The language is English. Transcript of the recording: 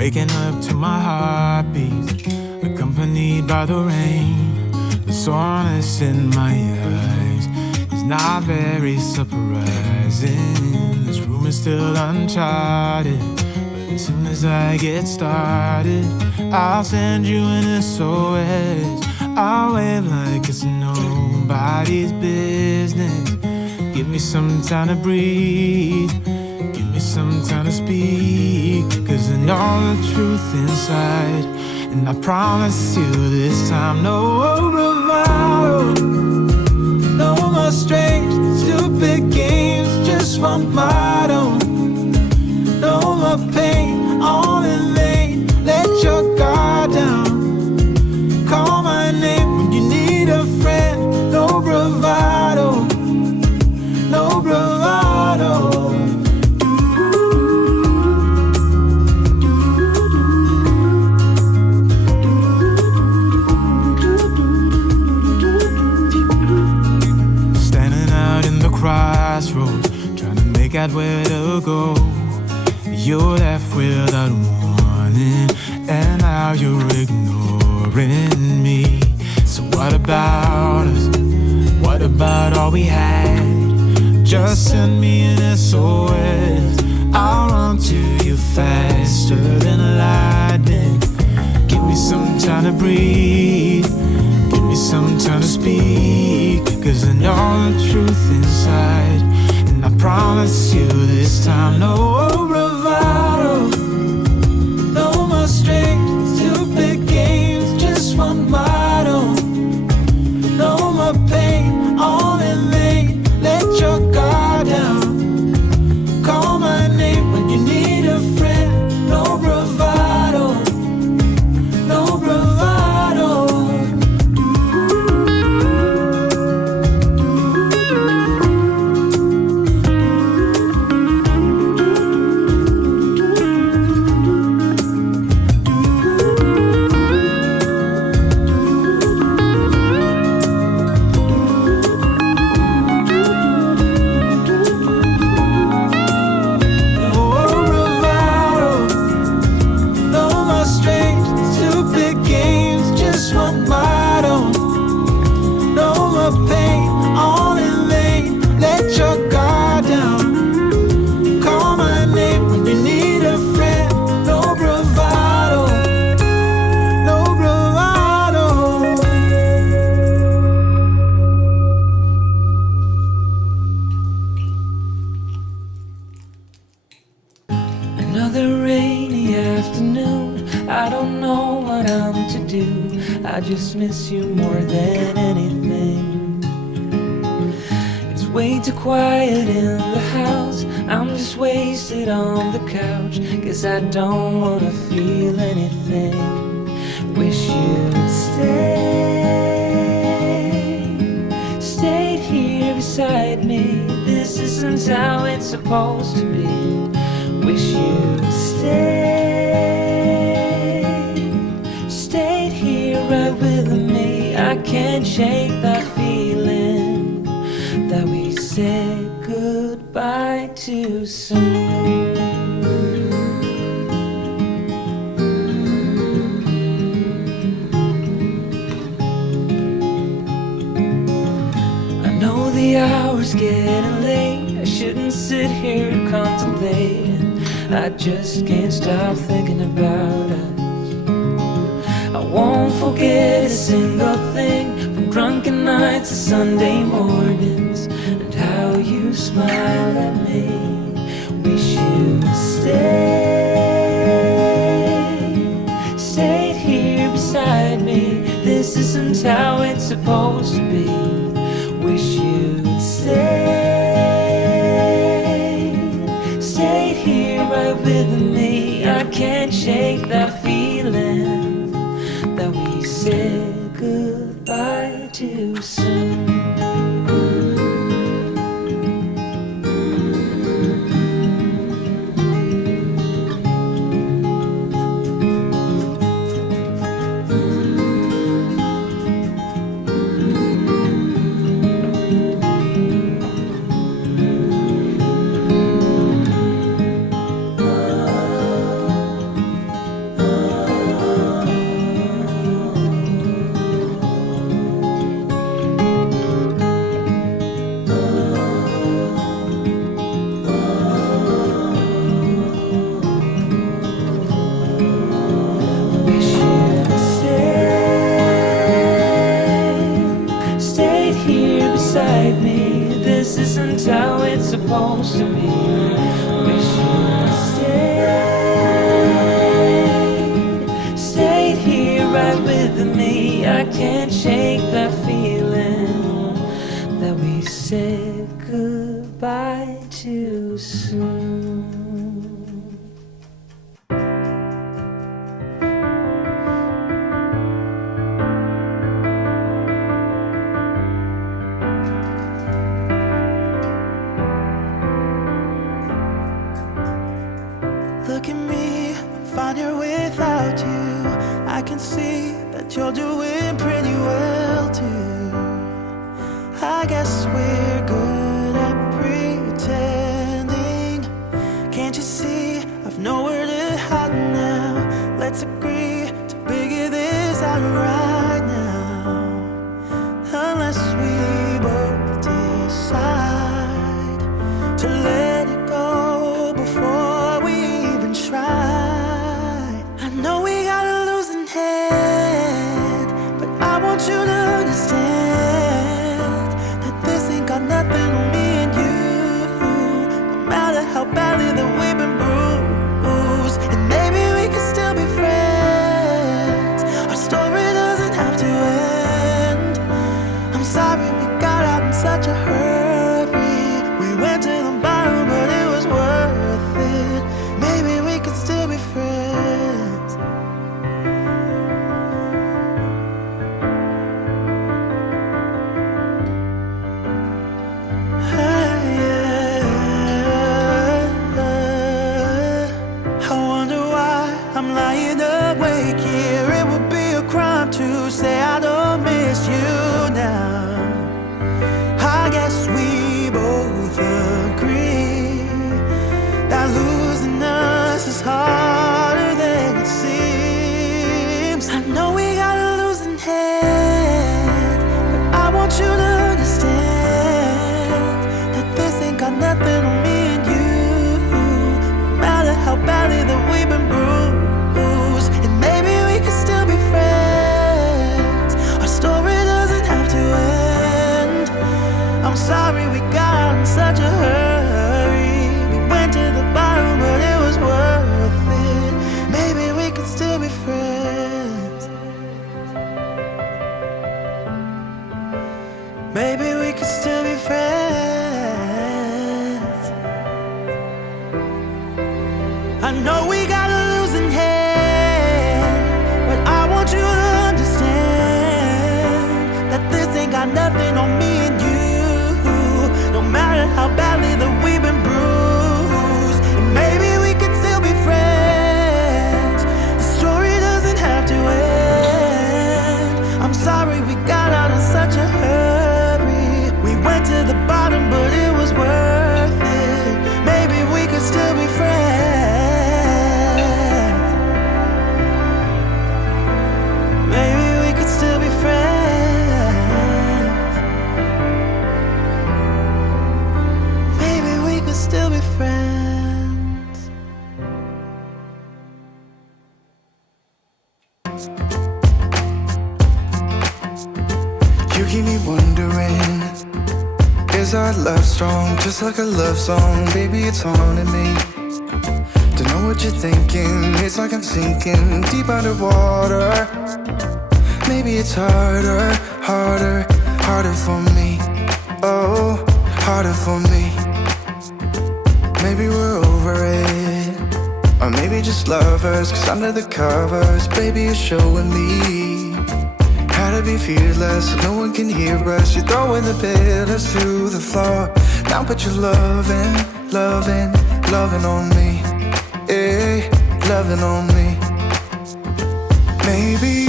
Waking up to my heartbeat, accompanied by the rain. The soreness in my eyes is not very surprising. This room is still uncharted, but as soon as I get started, I'll send you an SOS. I'll wave like it's nobody's business. Give me some time to breathe, give me some time to speak, 'cause I know the truth inside. And I promise you this time, no bravado, no more strange, stupid games, just one motto. No more pain, all in vain, let your guard down. Call my name when you need a friend, no bravado, no bravado. Crossroads, trying to make out where to go. You're left without warning, and now you're ignoring me. So what about us? What about all we had? Just send me an SOS. I'll run to you faster than lightning. Give me some time to breathe, give me some time to speak, 'cause I know the truth inside. And I promise you this time, no bravado, no more strange, stupid games, just one motto. No more pain, all in vain, let your guard down. Call my name when you need a friend, no bravado, no bravado. I just miss you more than anything. It's way too quiet in the house, I'm just wasted on the couch, 'cause I don't wanna feel anything. Wish you'd stayed here beside me. This isn't how it's supposed to be. Wish you'd stayed here right with me. I can't shake that feeling that we said goodbye too soon. I know the hour's getting late, I shouldn't sit here contemplating. I just can't stop thinking about us. I won't forget a single thing, from drunken nights to Sunday mornings, and how you smile at me. Wish you'd stayed here beside me. This isn't how it's supposed to be. Wish you'd stayed here right with me. I can't shake that feeling that we said goodbye too soon. close to me. Wish you stayed here right with me. I can't shake that feeling that we said goodbye too soon. Look at me, find here without you. I can see that you're doing pretty well too. I guess we're good at pretending. Can't you see I've nowhere to hide now? Let's agree to figure this out right now. Unless we both decide to let it go before we even try. I know we got a losing hand, but I want you to understand that this ain't got nothing on me and you. No matter how badly that we've been bruised, and maybe we can still be friends. Our story doesn't have to end. I'm sorry we got out in such a hurry. We went to the bottom, but it was worth it. Maybe we could still be friends. I wonder why I'm lying awake here. It would be a crime to say I don't miss you now. I guess we both agree that losing us is harder than it seems. I know we got a losing hand, but I want you to understand that this ain't got nothing on me and you. No matter how badly that we've been bruised, and maybe we can still be friends. Our story doesn't have to end. I'm sorry we got out in such a hurry. We went to the bottom, but it was worth it. Maybe we could still be friends. Maybe we could still be friends. I know we got a losing hand, but I want you to understand that this ain't got nothing on me and you. No matter how badly that we've been bruised, and maybe we could still be friends. The story doesn't have to end. I'm sorry we got out in such a hurry. We went to the bottom, but it was worth it. Maybe we could still be friends. Maybe we could still be friends. Maybe we could still be friends. You keep me wondering, is our love strong? Just like a love song, baby, it's haunting me. Don't know what you're thinking, it's like I'm sinking deep underwater. Maybe it's harder, harder, harder for me. Oh, harder for me. Maybe we're over it, or maybe just lovers. 'Cause under the covers, baby, you're showing me how to be fearless, so no one can hear us. You're throwing the pillars to the floor. Now put your loving, loving, loving on me. Hey, loving on me. Maybe